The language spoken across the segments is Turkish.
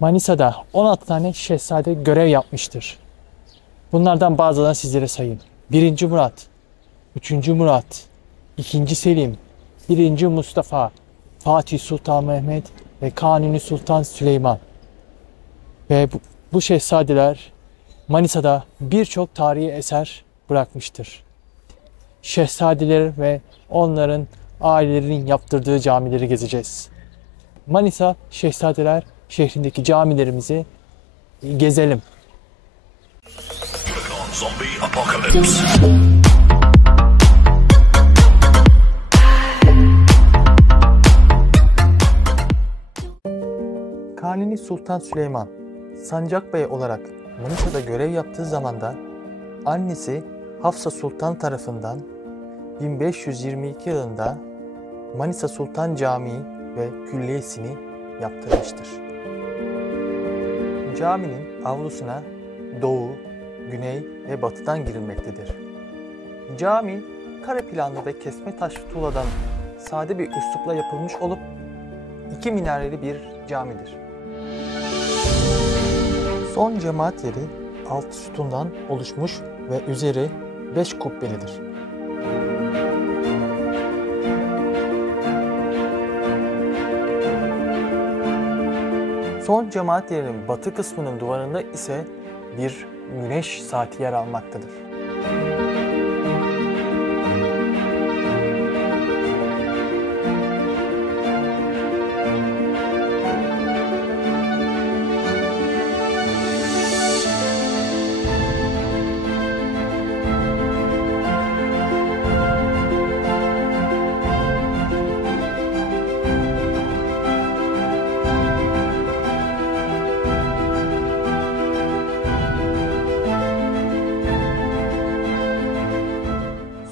Manisa'da 16 tane şehzade görev yapmıştır. Bunlardan bazılarını sizlere sayayım. 1. Murat, 3. Murat, 2. Selim, 1. Mustafa, Fatih Sultan Mehmet ve Kanuni Sultan Süleyman. Ve bu şehzadeler Manisa'da birçok tarihi eser bırakmıştır. Şehzadeler ve onların ailelerinin yaptırdığı camileri gezeceğiz. Manisa Şehzadeler şehrindeki camilerimizi gezelim. Zombie apocalypse. Kanuni Sultan Süleyman, Sancakbey olarak Manisa'da görev yaptığı zamanda annesi Hafsa Sultan tarafından 1522 yılında Manisa Sultan Camii ve külliyesini yaptırmıştır. Caminin avlusuna doğu, güney ve batıdan girilmektedir. Cami kare planlı ve kesme taş tuğladan sade bir üslupla yapılmış olup 2 minareli bir camidir. Son cemaat yeri 6 sütundan oluşmuş ve üzeri 5 kubbelidir. Son cemaat yerinin batı kısmının duvarında ise bir güneş saati yer almaktadır.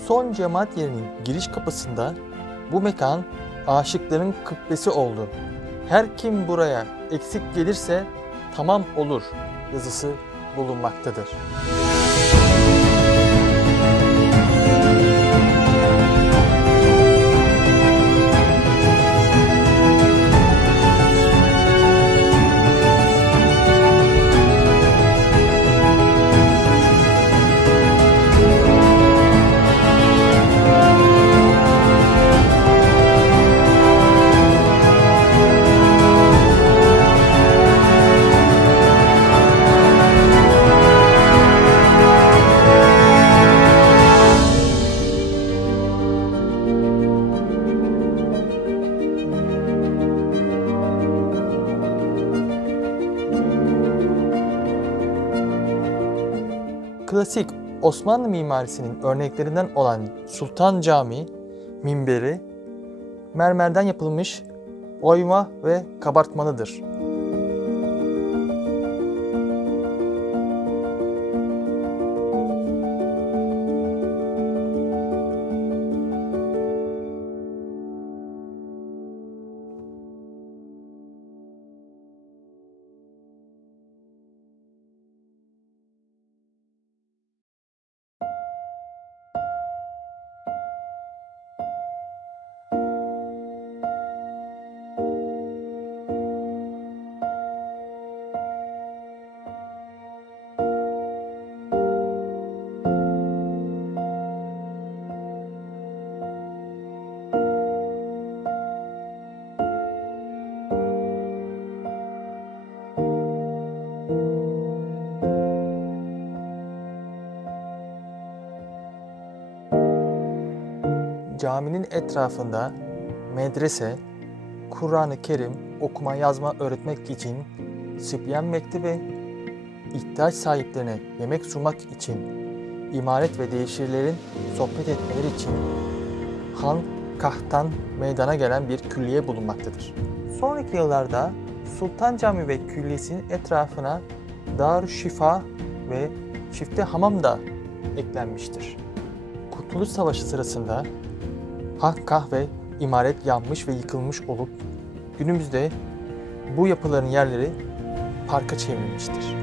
Son cemaat yerinin giriş kapısında bu mekan aşıkların kıblesi oldu. Her kim buraya eksik gelirse tamam olur yazısı bulunmaktadır. Klasik Osmanlı mimarisinin örneklerinden olan Sultan Camii, minberi mermerden yapılmış oyma ve kabartmalıdır. Caminin etrafında medrese, Kur'an-ı Kerim okuma yazma öğretmek için, Sübyan Mektebi, ihtiyaç sahiplerine yemek sunmak için, imaret ve değişirlerin sohbet etmeleri için Han Kahtan meydana gelen bir külliye bulunmaktadır. Sonraki yıllarda Sultan Camii ve külliyesinin etrafına Darüşşifa ve çifte hamam da eklenmiştir. Kurtuluş Savaşı sırasında Hakkah ve imaret yanmış ve yıkılmış olup günümüzde bu yapıların yerleri parka çevrilmiştir.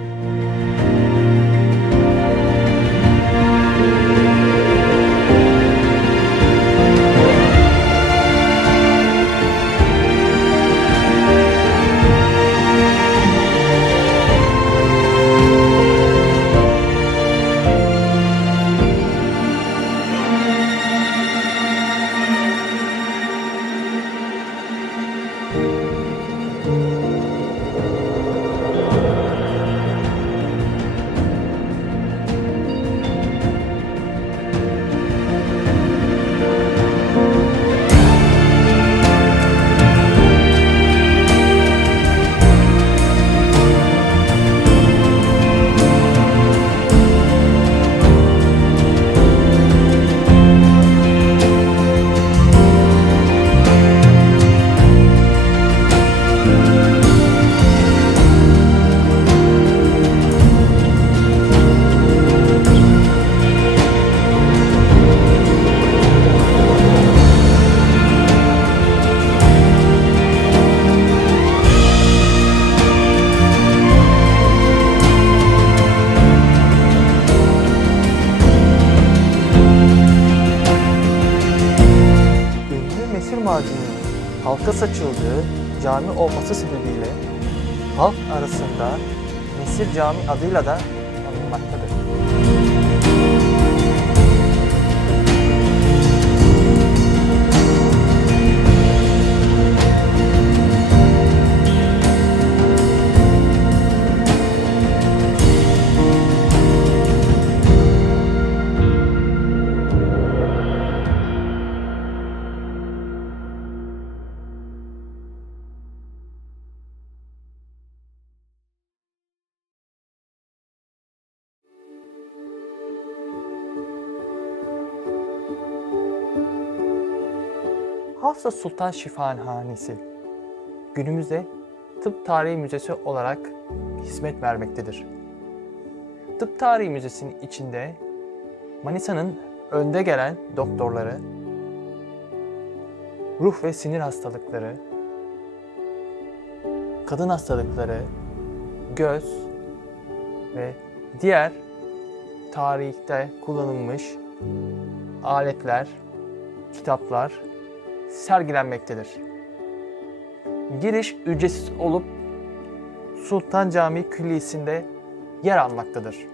saçıldığı cami olması sebebiyle halk arasında Mesir Cami adıyla da anılmaktadır. Hafsa Sultan Şifahanesi günümüzde Tıp Tarihi Müzesi olarak hizmet vermektedir. Tıp Tarihi Müzesi'nin içinde Manisa'nın önde gelen doktorları, ruh ve sinir hastalıkları, kadın hastalıkları, göz ve diğer tarihte kullanılmış aletler, kitaplar sergilenmektedir. Giriş ücretsiz olup Sultan Camii Külliyesi'nde yer almaktadır.